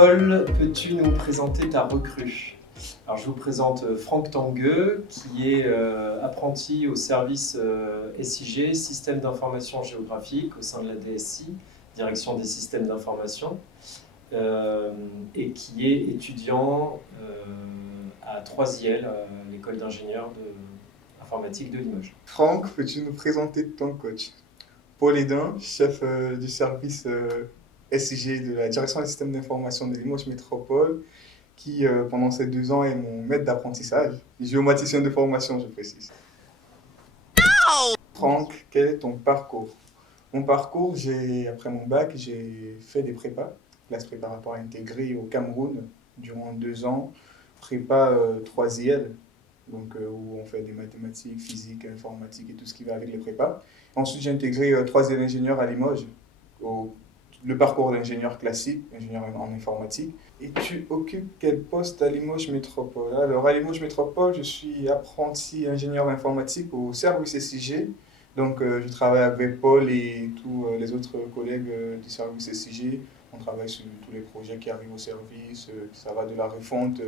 Paul, peux-tu nous présenter ta recrue? Alors, je vous présente Franck Tangueux, qui est apprenti au service SIG, Système d'information géographique, au sein de la DSI, Direction des systèmes d'information, et qui est étudiant à 3IL, l'école d'ingénieurs informatique de Limoges. Franck, peux-tu nous présenter ton coach? Paul Hédin, chef du service SIG de la Direction des systèmes d'information de Limoges Métropole, qui pendant ces 2 ans est mon maître d'apprentissage, géomaticien de formation, je précise. Franck, quel est ton parcours? Mon parcours, après mon bac, j'ai fait des prépas, classe préparatoire intégrée au Cameroun durant 2 ans, prépa 3IL, donc où on fait des mathématiques, physique, informatique et tout ce qui va avec les prépas. Ensuite, j'ai intégré 3IL ingénieur à Limoges, le parcours d'ingénieur classique, ingénieur en informatique. Et tu occupes quel poste à Limoges Métropole? Alors, à Limoges Métropole, je suis apprenti ingénieur informatique au service SIG. Donc, je travaille avec Paul et tous les autres collègues du service SIG. On travaille sur tous les projets qui arrivent au service. Ça va de la refonte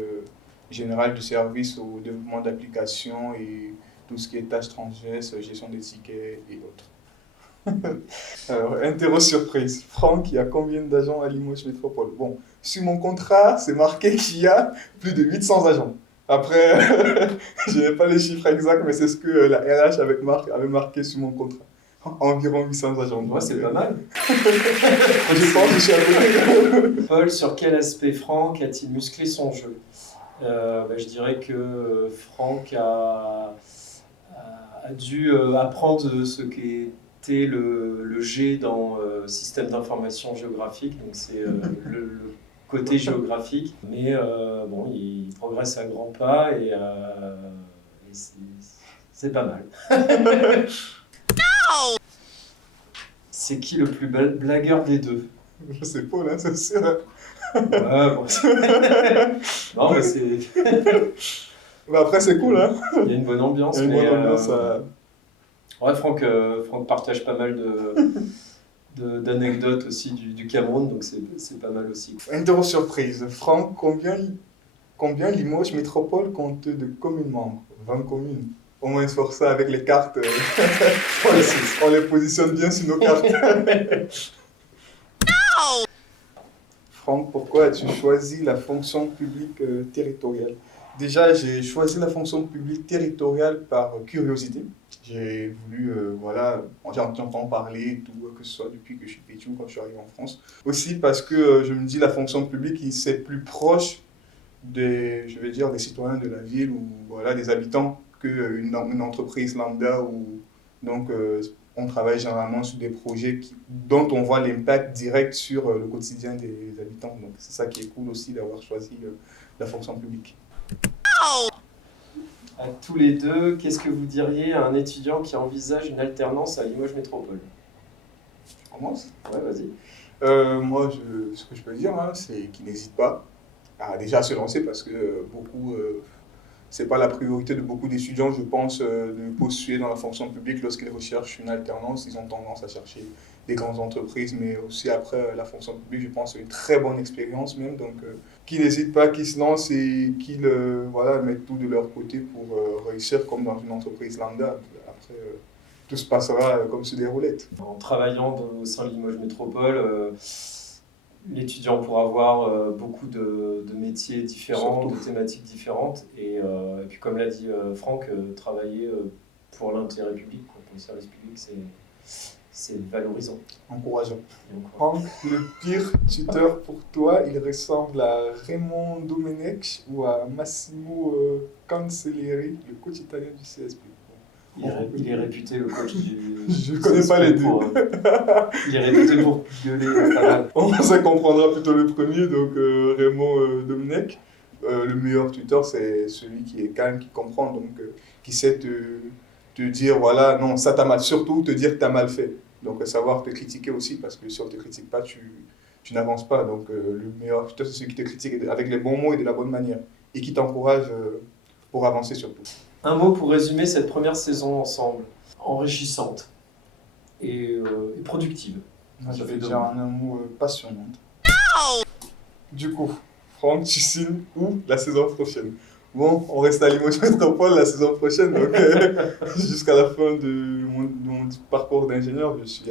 générale du service au développement d'applications et tout ce qui est tâches transverses, gestion des tickets et autres. Alors, interro surprise. Franck, il y a combien d'agents à Limoges Métropole? Bon, sur mon contrat, c'est marqué qu'il y a plus de 800 agents. Après, je n'ai pas les chiffres exacts, mais c'est ce que la RH avait marqué sur mon contrat. Environ 800 agents. Moi, c'est pas mal. Je pense que je suis à côté. Paul, sur quel aspect Franck a-t-il musclé son jeu? Je dirais que Franck a dû apprendre ce qu'était le G dans système d'information géographique, donc c'est le côté géographique, mais bon, il progresse à grands pas et c'est pas mal. C'est qui le plus blagueur des deux? C'est Paul, hein, c'est sûr. Ouais, bon. Non, mais c'est. Mais après, c'est cool, hein. Il y a une bonne ambiance. Il y a une bonne ambiance. Ouais, Franck partage pas mal d'anecdotes aussi du Cameroun, donc c'est pas mal aussi. Interro surprise. Franck, combien Limoges Métropole compte de communes membres? 20 communes. Au moins sur ça avec les cartes. On les positionne bien sur nos cartes. Franck, pourquoi as-tu choisi la fonction publique territoriale? Déjà, j'ai choisi la fonction publique territoriale par curiosité. J'ai voulu, j'entends parler, tout, que ce soit depuis que je suis petit ou quand je suis arrivé en France. Aussi parce que je me dis la fonction publique, c'est plus proche des citoyens de la ville ou voilà, des habitants qu'une entreprise lambda. Donc, on travaille généralement sur des projets dont on voit l'impact direct sur le quotidien des habitants. Donc, c'est ça qui est cool aussi d'avoir choisi la fonction publique. À tous les deux, qu'est-ce que vous diriez à un étudiant qui envisage une alternance à Limoges Métropole? Je commence? Ouais, vas-y. Moi, ce que je peux dire, hein, c'est qu'il n'hésite pas à déjà se lancer parce que c'est pas la priorité de beaucoup d'étudiants, je pense, de postuler dans la fonction publique lorsqu'ils recherchent une alternance. Ils ont tendance à chercher des grandes entreprises, mais aussi après la fonction publique, je pense que c'est une très bonne expérience même. Donc, qu'ils n'hésitent pas, qu'ils se lancent et qu'ils mettent tout de leur côté pour réussir comme dans une entreprise lambda. Après, tout se passera comme sur des roulettes. En travaillant au sein de Limoges Métropole, l'étudiant pourra avoir beaucoup de métiers différents, surtout de thématiques différentes. Et puis, comme l'a dit Franck, travailler pour l'intérêt public, pour le service public, c'est valorisant. Encourageant. Franck, le pire tuteur pour toi, il ressemble à Raymond Domenech ou à Massimo Cancelleri, le coach italien du CSP. Il est réputé, le coach du... Je ne connais pas les deux. Il est réputé pour gueuler pas mal. Ça comprendra plutôt le premier, donc Raymond Domenech. Le meilleur tuteur, c'est celui qui est calme, qui comprend, donc qui sait te dire, voilà, non, ça t'a mal. Surtout te dire que tu as mal fait. Donc savoir te critiquer aussi, parce que si on ne te critique pas, tu n'avances pas. Donc le meilleur tuteur, c'est celui qui te critique avec les bons mots et de la bonne manière. Et qui t'encourage pour avancer surtout. Un mot pour résumer cette première saison ensemble. Enrichissante et productive. Je vais dire un mot passionnante. Du coup, Franck, tu signes où la saison prochaine? Bon, on reste à Limoges Métropole la saison prochaine, donc jusqu'à la fin de mon parcours d'ingénieur, je suis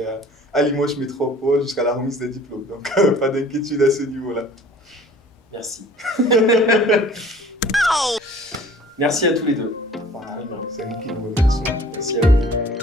à Limoges Métropole jusqu'à la remise des diplômes. Donc pas d'inquiétude à ce niveau-là. Merci. Merci à tous les deux. Voilà, c'est nous qui vous remercions. Merci à vous.